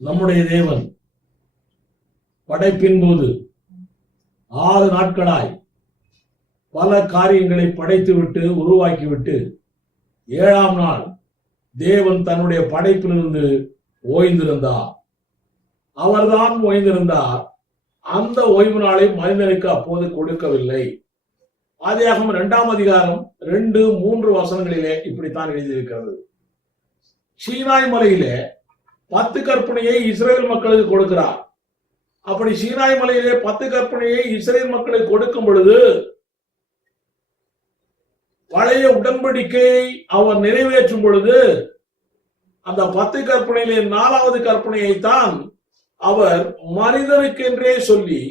நம்முடைய தேவன் படைப்பின் போது 6 நாட்களாய் பல காரியங்களை படைத்துவிட்டு உருவாக்கிவிட்டு 7ஆம் நாள் தேவன் தன்னுடைய படைப்பிலிருந்து ஓய்ந்திருந்தார். அவர்தான் ஓய்ந்திருந்தார். அந்த ஓய்வு நாளை மனிதனுக்கு அப்போது கொடுக்கவில்லை. ஆதியாகமம் 2ஆம் அதிகாரம் 2, 3 வசனங்களிலே இப்படித்தான் எழுதியிருக்கிறது. சீனாய் மலையிலே 10 கற்பனையை இஸ்ரேல் மக்களுக்கு கொடுக்கிறார். அப்படி சீனாய் மலையிலே 10 கற்பனையை இஸ்ரேல் மக்களுக்கு கொடுக்கும் பொழுது பழைய உடன்படிக்கையை அவர் நிறைவேற்றும் பொழுது அந்த 10 கற்பனையிலே 4வது கற்பனையை தான் அவர் மனிதனுக்கென்றே சொல்லி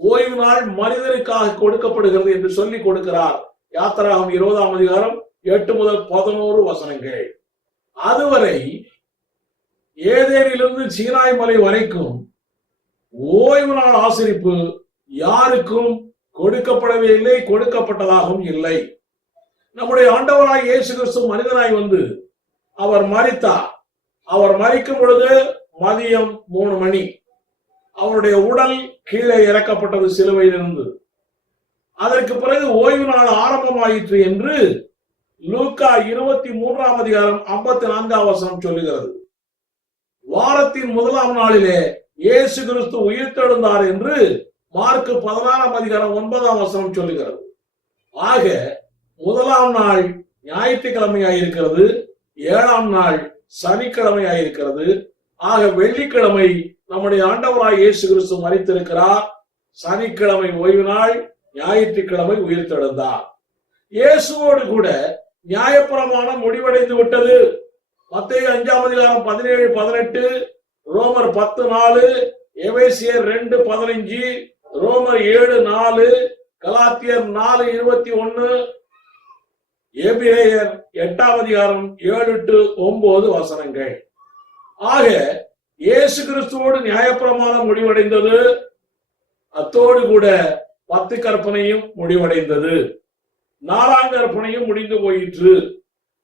ஓய்வு நாள் மனிதனுக்காக கொடுக்கப்படுகிறது என்று சொல்லி கொடுக்கிறார். யாத்திராகமம் 20ஆம் அதிகாரம் 8 முதல் 11 வசனங்கள். அதுவரை ஏதேனிலிருந்து சீனாய் மலை வரைக்கும் ஓய்வு நாள் ஆசரிப்பு யாருக்கும் கொடுக்கப்படவே இல்லை, கொடுக்கப்பட்டதாகவும் இல்லை. நம்முடைய ஆண்டவராய் இயேசு கிறிஸ்து மனிதனாய் வந்து அவர் மரித்தார். அவர் மரிக்கும் பொழுது மதியம் 3 மணி. அவருடைய உடல் கீழே இறக்கப்பட்டது சிலுவையிலிருந்து. அதற்கு பிறகு ஓய்வு நாள் ஆரம்பமாயிற்று என்று லூக்கா 23ஆம் அதிகாரம் 54ஆம் வசனம் சொல்லுகிறது. வாரத்தின் 1ஆம் நாளிலே இயேசு கிறிஸ்து உயிர்த்தெழுந்தார் என்று மார்க்கு 16ஆம் அதிகாரம் 9ஆம் வசனம் சொல்லுகிறது. ஆக 1ஆம் நாள் ஞாயிற்றுக்கிழமையாயிருக்கிறது, 7ஆம் நாள் சனிக்கிழமையாயிருக்கிறது. ஆக வெள்ளிக்கிழமை நம்முடைய ஆண்டவராய் இயேசு கிறிஸ்து மரித்திருக்கிறார். சனிக்கிழமை ஓய்வு நாள், ஞாயிற்றுக்கிழமை உயிர்த்தெழுந்தார். இயேசுவோடு கூட நியாயப்பிரமாணம் முடிவடைந்து விட்டது. மத்தேயு 5ஆம் அதிகாரம் 17, 18, ரோமர் 10:4, எபேசியர் 2:15, ரோமர் 7:4, கலாத்தியர் 4:21, எபிரேயர் 8ஆம் அதிகாரம் 7 to 9 வசனங்கள். ஆக இயேசு கிறிஸ்துவோடு நியாயப்பிரமாணம் முடிவடைந்தது. அத்தோடு கூட 10 கற்பனையும் முடிவடைந்தது. 4ஆம் கற்பனையும் முடிந்து போயிற்று.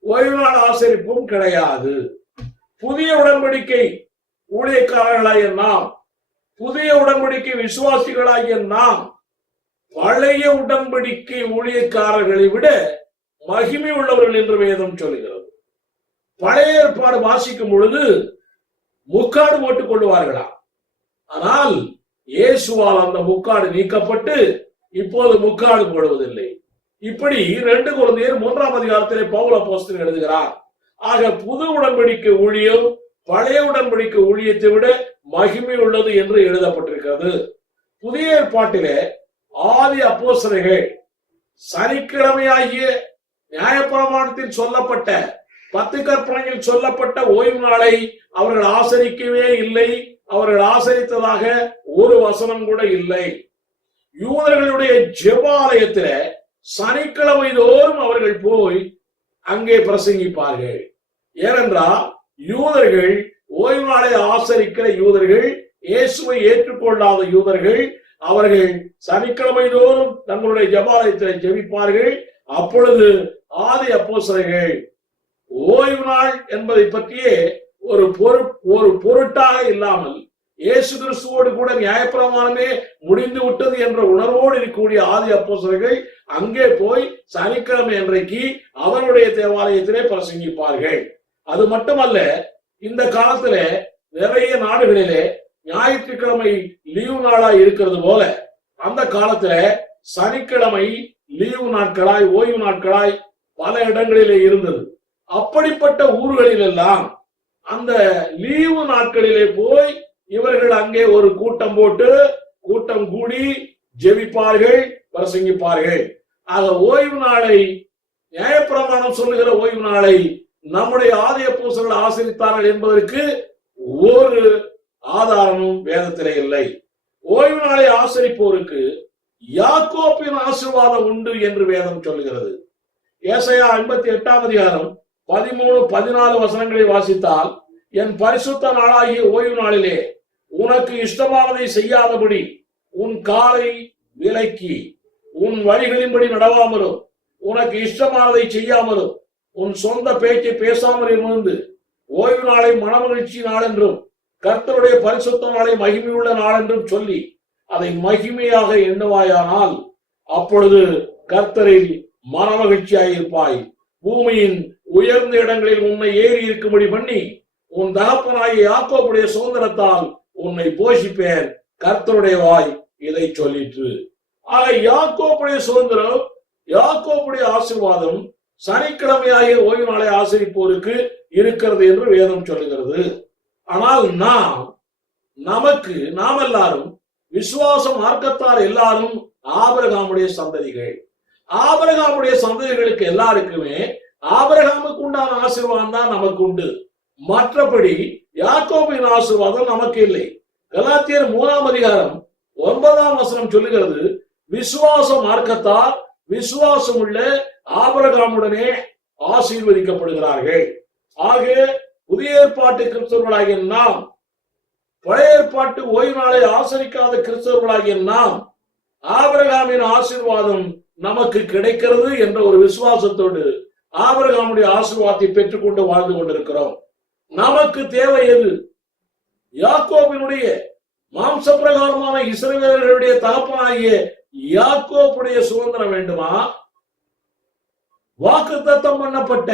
ஓய்வு நாள் ஆசரிப்பும் கிடையாது. புதிய உடன்படிக்கை ஊழியக்காரர்களாகிய நாம், புதிய உடன்படிக்கை விசுவாசிகளாகிய நாம் பழைய உடன்படிக்கை ஊழியக்காரர்களை விட மகிமை உள்ளவர்கள் என்று வேதம் சொல்லுகிறது. பழைய ஏற்பாடு வாசிக்கும் பொழுது முக்காடு போட்டுக் கொள்வார்களா? ஆனால் இயேசுவால் அந்த முக்காடு நீக்கப்பட்டு இப்போது முக்காடு போடுவதில்லை. இப்படி 2 கொரிந்தியர் 3ஆம் அதிகாரத்திலே பவுல் அப்போஸ்தலன் எழுதுகிறார். ஆக புது உடன்படிக்கை ஊழியம் பழைய உடன்படிக்கை ஊழியத்தை விட மகிமை உள்ளது என்று எழுதப்பட்டிருக்கிறது. புதிய ஏற்பாட்டிலே ஆதி அப்போஸ்தலர்கள் சனிக்கிழமையாகிய நியாயப்பிரமாணத்தில் சொல்லப்பட்ட 10 கற்பனையில் சொல்லப்பட்ட ஓய்வு நாளை அவர்கள் ஆசரிக்கவே இல்லை. அவர்கள் ஆசரித்ததாக ஒரு வசனம் கூட இல்லை. யூதர்களுடைய ஜெபாலயத்தில சனிக்கிழமை தோறும் அவர்கள் போய் அங்கே பிரசங்கிப்பார்கள். ஏனென்றால் யூதர்கள் ஓய்வு நாளை ஆசரிக்கிற யூதர்கள், இயேசுவை ஏற்றுக்கொள்ளாத யூதர்கள், அவர்கள் சனிக்கிழமை தோறும் தங்களுடைய ஜெபாலயத்தில் ஜெபிப்பார்கள். அப்பொழுது ஆதி அப்போஸ்தலர்கள் ஓய்வு நாள் என்பதை பற்றியே ஒரு பொருட்டாக இல்லாமல் இயேசு கிறிஸ்துவோடு கூட நியாயப்பிரமாணமே முடிந்து விட்டது என்ற உணர்வோடு இருக்கக்கூடிய ஆதி அப்போஸ்தலர்கள் அங்கே போய் சனிக்கிழமை அன்றைக்கு அவருடைய தேவாலயத்திலே பிரசங்கிப்பார்கள். அது மட்டுமல்ல, இந்த காலத்துல நிறைய நாடுகளிலே ஞாயிற்றுக்கிழமை லீவு நாளா இருக்கிறது போல அந்த காலத்துல சனிக்கிழமை லீவு நாட்களாய், ஓய்வு நாட்களாய் பல இடங்களிலே இருந்தது. அப்படிப்பட்ட ஊர்களில் எல்லாம் அந்த லீவு நாட்களிலே போய் இவர்கள் அங்கே ஒரு கூட்டம் போட்டு கூட்டம் கூடி ஜெபிப்பார்கள், பிரசங்கிப்பார்கள். ஆக ஓய்வு நாளை, நியாயப்பிரமாணம் சொல்லுகிற ஓய்வு நாளை நம்முடைய ஆதி அப்போஸ்தலர்கள் ஆசரித்தார்கள் என்பதற்கு ஒரு ஆதாரமும் வேதத்திலே இல்லை. ஓய்வு நாளை ஆசரிப்போருக்கு யாக்கோபின் ஆசீர்வாதம் உண்டு என்று வேதம் சொல்லுகிறது. ஏசாயா 58ஆம் அதிகாரம் 13, 14 வசனங்களை வாசித்தால், என் பரிசுத்த நாளாகிய ஓய்வு நாளிலே உனக்கு இஷ்டமானதை செய்யாதபடி உன் காலை விலக்கி உன் வழிகளின்படி நடவாமலும் உனக்கு இஷ்டமானதை செய்யாமலும் உன் சொந்த பேச்சை பேசாமல் இருந்து ஓய்வு நாளை மனமகிழ்ச்சி நாள் என்றும் கர்த்தருடைய பரிசுத்த நாளை மகிமையுள்ள நாள் என்றும் சொல்லி அதை மகிமையாக எண்ணுவாயானால் அப்பொழுது கர்த்தரில் மனமகிழ்ச்சியாயிருப்பாய். பூமியின் உயர்ந்த இடங்களில் உன்னை ஏறி இருக்கும்படி பண்ணி உன் தகப்பனாகிய யாக்கோபுடைய சுதந்திரத்தால் உன்னை போஷிப்பேன். கர்த்தருடைய வாய் இதை சொல்லிற்று. ஆக யாக்கோபுடைய சுதந்திரம், யாக்கோபுடைய ஆசீர்வாதம் சனிக்கிழமையாகிய ஓய்வு நாளை ஆசரிப்போருக்கு இருக்கிறது என்று வேதம் சொல்லுகிறது. ஆனால் நாம் எல்லாரும் விசுவாச மார்க்கத்தார் எல்லாரும் ஆபிரகாமுடைய சந்ததிகள். ஆபிரகாமுடைய சந்ததிகளுக்கு எல்லாருக்குமே ஆபிரகாமுக்கு உண்டான ஆசீர்வாதம் தான் நமக்கு உண்டு. மற்றபடி யாக்கோபின் ஆசீர்வாதம் நமக்கு இல்லை. கலாத்தியர் 3ஆம் அதிகாரம் 9ஆம் வசனம் சொல்லுகிறது, விசுவாச மார்க்கத்தார் விசுவாசம் உள்ள ஆபிரகாமுடனே ஆசீர்வதிக்கப்படுகிறார்கள். ஆக புதிய ஏற்பாட்டு கிறிஸ்தவர்களாகிய நாம், பழைய ஏற்பாட்டு ஓய்வு நாளை ஆசரிக்காத கிறிஸ்தவர்களாகிய நாம் ஆபிரகாமின் ஆசீர்வாதம் நமக்கு கிடைக்கிறது என்ற ஒரு விசுவாசத்தோடு ஆபிரகாமுடைய ஆசீர்வாதத்தை பெற்றுக்கொண்டு வாழ்ந்து கொண்டிருக்கிறோம். நமக்கு தேவை எது? யாக்கோபினுடைய மாம்ச பிரகாரமான இஸ்ரவேலர்களுடைய தகப்பனாகிய யாக்கோபுடைய சுதந்திரம் வேண்டுமா? வாக்குத்தத்தம் பண்ணப்பட்ட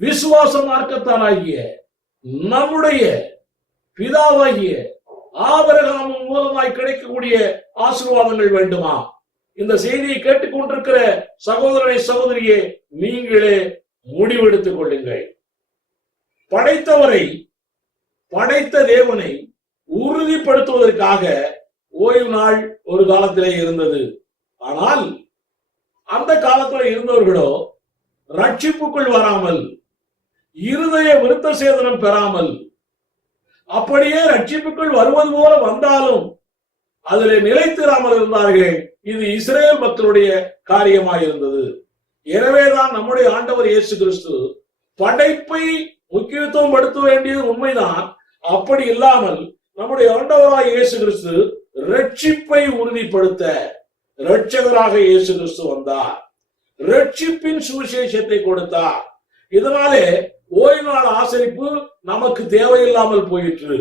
விசுவாச மார்க்கத்தாராகிய நம்முடைய பிதாவாகிய ஆபிரகாமின் மூலமாய் கிடைக்கக்கூடிய ஆசீர்வாதங்கள் வேண்டுமா? இந்த செய்தியை கேட்டுக்கொண்டிருக்கிற சகோதரனை சகோதரியே, நீங்களே முடிவெடுத்துக் கொள்ளுங்கள். படைத்தவரை, படைத்த தேவனை உறுதிப்படுத்துவதற்காக ஓய்வு நாள் ஒரு காலத்திலே இருந்தது. ஆனால் அந்த காலத்தில் இருந்தவர்களோ ரட்சிப்புக்குள் வராமல், இருதய விருத்த சேதனம் பெறாமல், அப்படியே ரட்சிப்புக்குள் வருவது போல வந்தாலும் அதிலே நிலைத்திராமல் இருந்தார்கள். இது இஸ்ரேல் மக்களுடைய காரியமாயிருந்தது. எனவேதான் நம்முடைய ஆண்டவர் இயேசு கிறிஸ்து படைப்பை முக்கியத்துவம் படுத்த வேண்டியது உண்மைதான். அப்படி இல்லாமல் நம்முடைய ஆண்டவராக இயேசு கிறிஸ்து ரட்சிப்பை உறுதிப்படுத்த இரட்சகராக இயேசு கிறிஸ்து வந்தார். ரட்சிப்பின் சுவிசேஷத்தை கொடுத்தார். இதனாலே ஓய்வு நாள் ஆசரிப்பு நமக்கு தேவையில்லாமல் போயிற்று.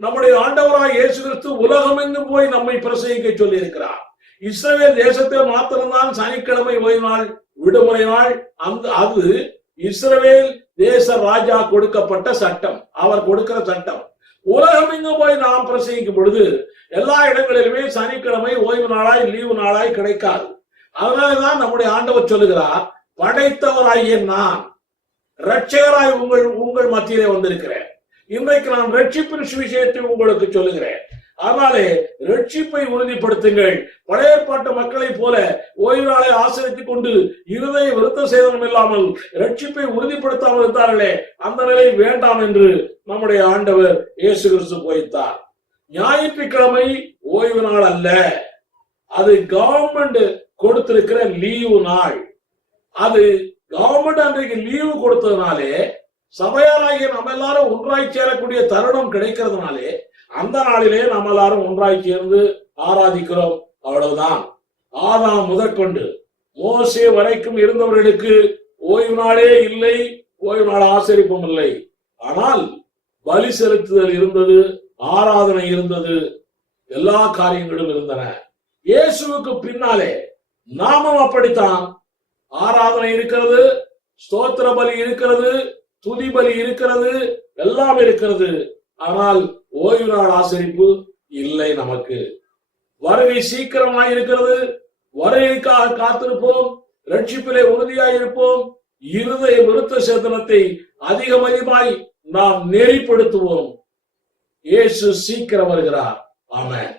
நம்முடைய ஆண்டவராக இயேசு கிறிஸ்து உலகமெங்கும் போய் நம்மை பிரசங்கிக்க சொல்லி இருக்கிறார். இஸ்ரவேல் தேசத்தில் மாத்திரம்தான் சனிக்கிழமை ஓய்வு நாள், விடுமுறை நாள். அது இஸ்ரவேல் தேச ராஜா கொடுக்கப்பட்ட சட்டம், அவர் கொடுக்கிற சட்டம். உலகமெங்கும் போய் நாம் பிரசங்கிக்கும் பொழுது எல்லா இடங்களிலுமே சனிக்கிழமை ஓய்வு நாளாய், லீவு நாளாய் கிடைக்காது. அதனாலதான் நம்முடைய ஆண்டவர் சொல்லுகிறார், படைத்தவராகிய நான் இரட்சகராய் உங்கள் மத்தியிலே வந்திருக்கிறேன். இன்றைக்கு நான் ரட்சிப்பின் சுவிசேஷத்தை உங்களுக்கு சொல்லுகிறேன். அதனாலே ரட்சிப்பை உறுதிப்படுத்துங்கள். பழைய ஏற்பாட்டு மக்களை போல ஓய்வு நாளை ஆசரித்துக் கொண்டு இருதய விருத்த சேதனம் இல்லாமல் ரட்சிப்பை உறுதிப்படுத்தாமல் இருந்தார்களே, அந்த நிலை வேண்டாம் என்று நம்முடைய ஆண்டவர் இயேசு கிறிஸ்து போதித்தார். ஞாயிற்றுக்கிழமை ஓய்வு நாள் அல்ல, அது கவர்மெண்ட் கொடுத்திருக்கிற லீவு நாள். அது கவர்மெண்ட் அன்றைக்கு லீவு கொடுத்ததுனாலே சபையாராகிய நம்ம எல்லாரும் ஒன்றாய் சேரக்கூடிய தருணம் கிடைக்கிறதுனாலே அந்த நாளிலே நம்ம எல்லாரும் ஒன்றாய் சேர்ந்து ஆராதிக்கிறோம். அவ்வளவுதான். ஆதாம் முதற்கொண்டு மோசே வரைக்கும் இருந்தவர்களுக்கு ஓய்வு நாளே இல்லை, ஓய்வு நாள் ஆசரிப்பும் இல்லை. ஆனால் பலி செலுத்துதல் இருந்தது, ஆராதனை இருந்தது, எல்லா காரியங்களும் இருந்தன. இயேசுவுக்கு பின்னாலே நாமும் அப்படித்தான். ஆராதனை இருக்கிறது, ஸ்தோத்திர பலி இருக்கிறது, துதி பலி இருக்கிறது, எல்லாம் இருக்கிறது. ஆனால் ஓய்வு நாள் ஆசரிப்பு இல்லை நமக்கு. வருகை சீக்கிரமாய் இருக்கிறது. வருகைக்காக காத்திருப்போம், ரட்சிப்பிலே உறுதியாயிருப்போம். இருதய விருத்த சேதனத்தை அதிகமாய் நாம் நெறிப்படுத்துவோம். இயேசு சீக்கிரம் வருகிறார். ஆமென்.